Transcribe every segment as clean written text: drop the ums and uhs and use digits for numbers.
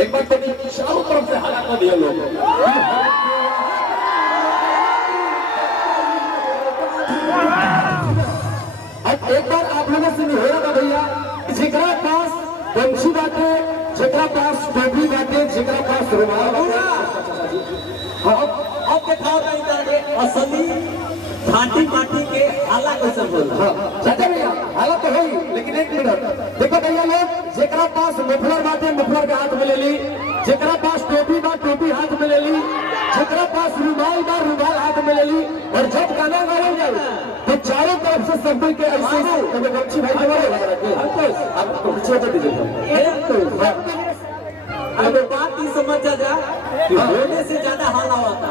एक बार तो चारों तरफ से हला कर दिया लोग। अब एक बार आप लोगों से नहीं हो रहा था भैया, जिकरा पास बंशी बाटे, जिकरा पास टोपी बाटे, जिकरा पास रुमाल अब दिखाओ नहीं करके असली घाटी माटी के हाला कैसे बोला। चाचा भैया हाला तो है, लेकिन एक मिनट देखो भैया लोग, जेकरा पास मफलर बाटे मफलर के हाथ में ले ली, जेकरा पास टोपी बा टोपी हाथ में ले ली, जेकरा पास रुमाल बा रुमाल हाथ में ले ली, और जब गाना गाया जाए तो चारों तरफ से सब के ऐसे बच्ची भाई आप पीछे बता दीजिए। अब बात ही समझ जा कि होने से ज्यादा हाला होता,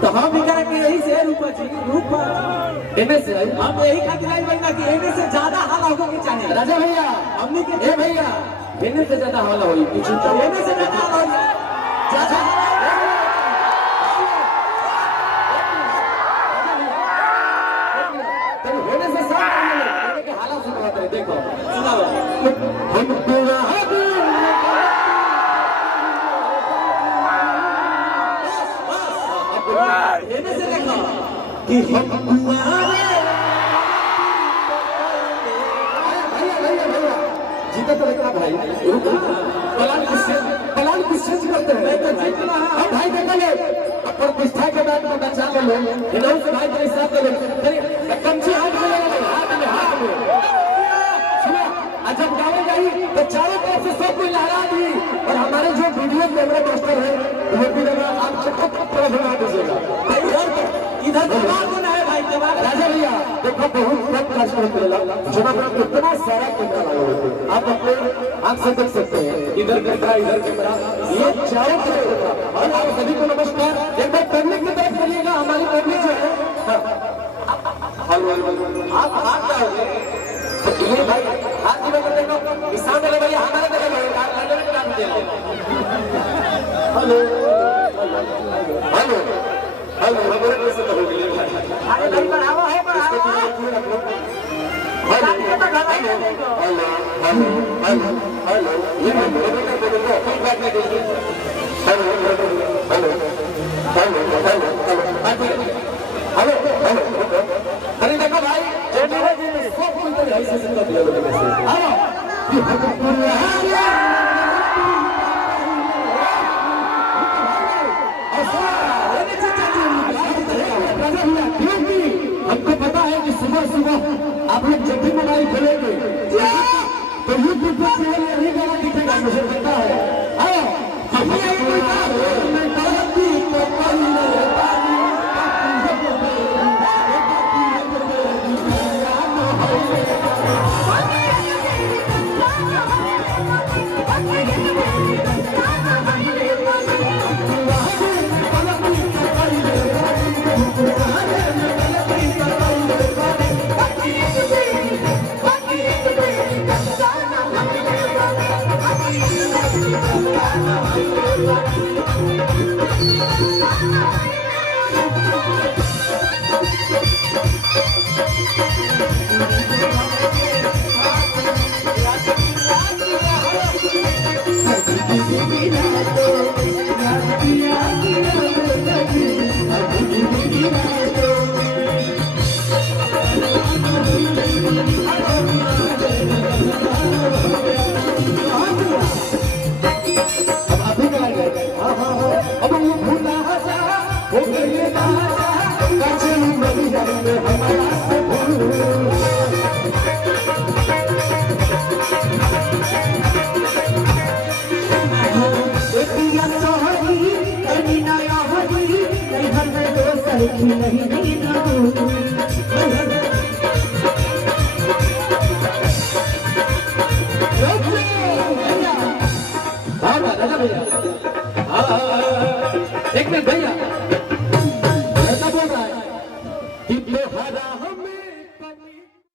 तो हम भी करें कि यही से रूपा इनमें से हम यही खातिर आई बनना कि इनमें से ज्यादा हाला होगा कि चाहिए राजा भैया हमने के ए भैया इनमें से ज्यादा हाला होई कुछ इनमें से ज्यादा हाला होई चाचा तो होने से सब के हाला सुनाते हैं। देखो सुनाओ हम पूरा से देखो कि हम जीता तो देखा भाई पलान किससे करते हैं हम भाई देखा ले प्रतिष्ठा के बाद में बचा के लोग इन्होंने से भाई का हिसाब कर ले कमची हाथ में लगा हाथ में सुना जब गाँव गई तो चारों तरफ से सब कोई लहरा दी, और हमारे जो वीडियो कैमरा मास्टर है वो भी लगा आप चक्कर बना दीजिएगा इधर है भाई राजा भैया देखो बहुत कम कस्टमर मिलेगा जब कितना सारा कैमरा लगा होते आप अपने आंख से देख सकते हैं, इधर कैमरा इधर कैमरा, ये चारों तरफ। और आप सभी को नमस्कार, एक बार पब्लिक की तरफ करिएगा, हमारी पब्लिक जो है आप हाथ क्या होंगे तो ये भाई हाथ की वजह देखो इस सामने वाले भैया हमारे तरफ हेलो हेलो हेलो हमारे कैसे तो हो गए अरे भाई बढ़ावा है बढ़ावा हेलो हेलो हेलो हेलो ये मैं बोलने का बोलूंगा कोई बात नहीं कीजिए hello hello hello hello hello hello अरे देखो भाई जय मेरा जी सब कोई तो ऐसे से कर दिया लोगों ने हेलो कि हम पूरा हमको पता है कि सुबह सुबह आप लोग जब भी मोबाइल खोलेंगे तो यूट्यूब पर यही गाना दिखेगा, मुझे पता है। अब अभी देखी नहीं देना भैया एक मिनट भैया